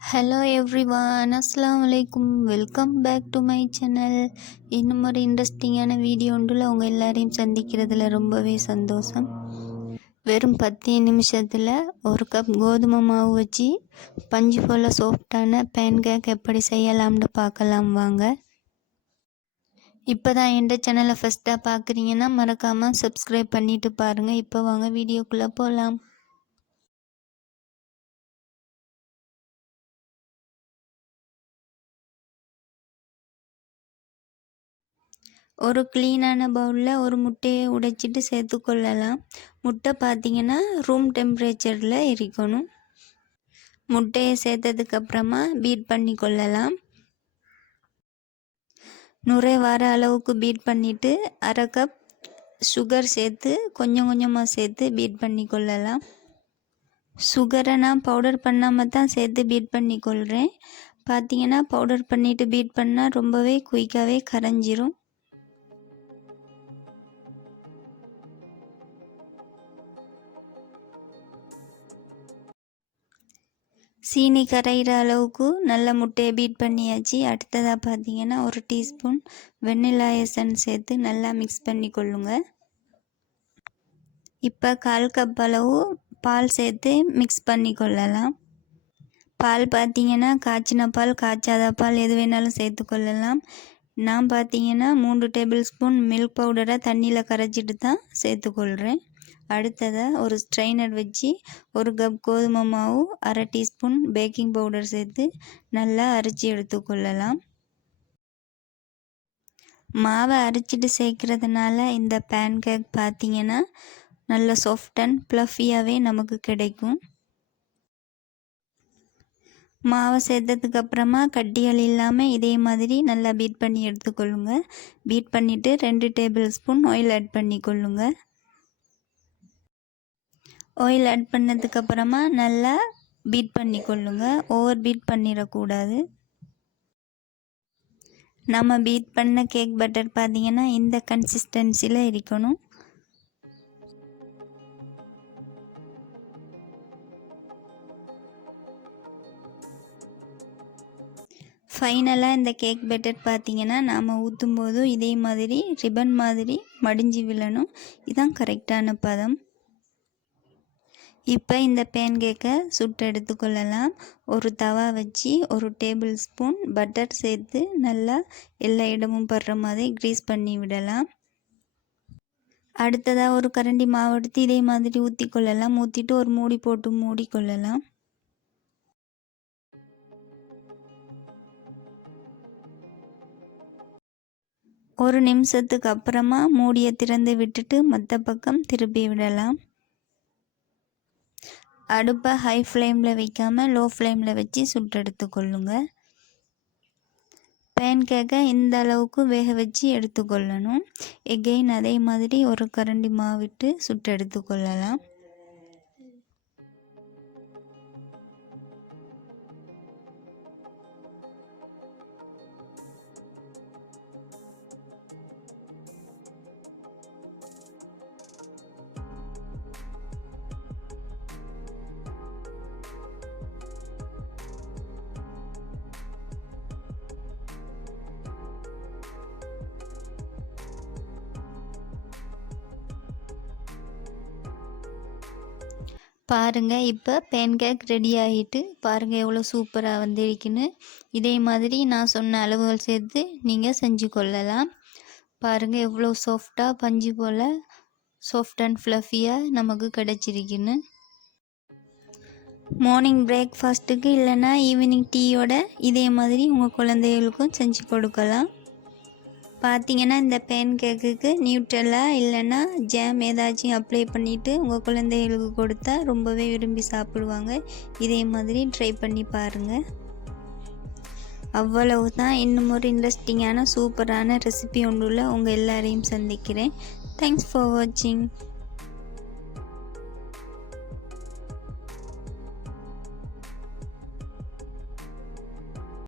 Hello everyone அஸ்லாம் வலைக்கும் welcome back to my channel இன்னும் ஒரு இன்ட்ரெஸ்டிங்கான வீடியோ ஒன்றில் அவங்க எல்லாரையும் சந்திக்கிறதுல ரொம்பவே சந்தோஷம். வெறும் பத்து நிமிஷத்தில் ஒரு கப் கோதுமை மாவு வச்சு பஞ்சு போல் சாஃப்டான பேன் கேக் எப்படி செய்யலாம்னு பார்க்கலாம் வாங்க. இப்போ தான் எந்த சேனலை ஃபஸ்ட்டாக பார்க்குறீங்கன்னா மறக்காமல் சப்ஸ்கிரைப் பண்ணிவிட்டு பாருங்கள் இப்போ வாங்க வீடியோக்குள்ளே போகலாம் ஒரு க்ளீனான பவுலில் ஒரு முட்டையை உடைச்சிட்டு சேர்த்துக்கொள்ளலாம் முட்டை பார்த்திங்கன்னா ரூம் டெம்பரேச்சரில் இருக்கணும் முட்டையை சேர்த்ததுக்கப்புறமா பீட் பண்ணி கொள்ளலாம். நுரை வர அளவுக்கு பீட் பண்ணிவிட்டு அரை கப் சுகர் சேர்த்து கொஞ்சம் கொஞ்சமாக சேர்த்து பீட் பண்ணி கொள்ளலாம். சுகரை நான் பவுடர் பண்ணாமல் தான் சேர்த்து பீட் பண்ணி கொள்கிறேன் பார்த்தீங்கன்னா பவுடர் பண்ணிவிட்டு பீட் பண்ணால் ரொம்பவே குயிக்காகவே கரைஞ்சிரும். சீனி கரைகிற அளவுக்கு நல்ல முட்டையை பீட் பண்ணியாச்சு. அடுத்ததாக பார்த்தீங்கன்னா ஒரு டீஸ்பூன் வெண்ணிலா எசன் சேர்த்து நல்லா மிக்ஸ் பண்ணி கொள்ளுங்க. இப்போ கால் கப் அளவு பால் சேர்த்து மிக்ஸ் பண்ணி கொள்ளலாம். பால் பார்த்தீங்கன்னா காய்ச்சின பால் காய்ச்சாத பால் எது வேணாலும் சேர்த்து கொள்ளலாம். நான் பார்த்தீங்கன்னா மூன்று டேபிள் ஸ்பூன் மில்க் பவுடரை தண்ணியில் கரைச்சிட்டு தான் சேர்த்துக்கொள்கிறேன். அடுத்ததாக ஒரு ஸ்ட்ரைனர் வச்சு ஒரு கப் கோதுமை மாவு அரை டீஸ்பூன் பேக்கிங் பவுடர் சேர்த்து நல்லா அரைச்சி எடுத்துக்கொள்ளலாம். மாவை அரைச்சிட்டு சேர்க்குறதுனால இந்த பேன் கேக் பார்த்திங்கன்னா நல்ல சாஃப்ட் அண்ட் ப்ளஃபியாகவே நமக்கு கிடைக்கும். மாவை சேர்த்ததுக்கு அப்புறமா கட்டிகள் இல்லாமல் இதே மாதிரி நல்லா பீட் பண்ணி எடுத்துக்கொள்ளுங்க. பீட் பண்ணிவிட்டு ரெண்டு டேபிள் ஸ்பூன் ஆயில் ஆட் பண்ணிக்கொள்ளுங்க. ஆயில் ஆட் பண்ணதுக்கப்புறமா நல்லா பீட் பண்ணி கொள்ளுங்க ஓவர் பீட் பண்ணிடக்கூடாது. நம்ம பீட் பண்ண கேக் பட்டர் பார்த்தீங்கன்னா இந்த கன்சிஸ்டன்சியில் இருக்கணும். ஃபைனலாக இந்த கேக் பெட்டர் பார்த்தீங்கன்னா நாம் ஊற்றும் போதும் இதே மாதிரி ரிப்பன் மாதிரி மடிஞ்சு விழணும். இதுதான் கரெக்டான பதம். இப்போ இந்த பேன் கேக்கை சுட்டு எடுத்துக்கொள்ளலாம். ஒரு தவா வச்சு ஒரு டேபிள் ஸ்பூன் பட்டர் சேர்த்து நல்லா எல்லா இடமும் படுற மாதிரி க்ரீஸ் பண்ணி விடலாம். அடுத்ததாக ஒரு கரண்டி மாவு எடுத்து இதே மாதிரி ஊற்றி கொள்ளலாம் ஊற்றிட்டு ஒரு மூடி போட்டு மூடி கொள்ளலாம் ஒரு நிமிஷத்துக்கு அப்புறமா மூடியை திறந்து விட்டுட்டு மற்ற பக்கம் திருப்பி விடலாம். அடுப்பை ஹை ஃப்ளேமில் வைக்காமல் லோ ஃப்ளேமில் வச்சு சுட்டெடுத்து கொள்ளுங்கள் பேன் கேக்கை இந்த அளவுக்கு வேக வச்சு எடுத்துக்கொள்ளணும் எகெயின் அதே மாதிரி ஒரு கரண்டி மாவிட்டு சுட்டு எடுத்துக்கொள்ளலாம் பாருங்கள் இப்போ பேன் கேக் ரெடி ஆகிட்டு பாருங்கள் எவ்வளோ சூப்பராக வந்திருக்குன்னு. இதே மாதிரி நான் சொன்ன அளவுகள் சேர்த்து நீங்கள் செஞ்சு கொள்ளலாம். பாருங்கள் எவ்வளோ சாஃப்டாக பஞ்சு போல் சாஃப்ட் அண்ட் ஃப்ளஃபியாக நமக்கு கிடச்சிருக்குன்னு. மார்னிங் பிரேக்ஃபாஸ்ட்டுக்கு இல்லைன்னா ஈவினிங் டீயோட இதே மாதிரி உங்கள் குழந்தைகளுக்கும் செஞ்சு கொடுக்கலாம். பார்த்தீங்கன்னா இந்த பேன் கேக்குக்கு நியூட்ரலா இல்லைன்னா ஜேம் ஏதாச்சும் அப்ளை பண்ணிவிட்டு உங்கள் குழந்தைகளுக்கு கொடுத்தா ரொம்பவே விரும்பி சாப்பிடுவாங்க. இதே மாதிரி ட்ரை பண்ணி பாருங்கள் அவ்வளவு தான் இன்னும் ஒரு இன்ட்ரெஸ்டிங்கான சூப்பரான ரெசிபி ஒன்றுள்ள உங்கள் எல்லாரையும் சந்திக்கிறேன். தேங்க்ஸ் ஃபார் வாட்சிங்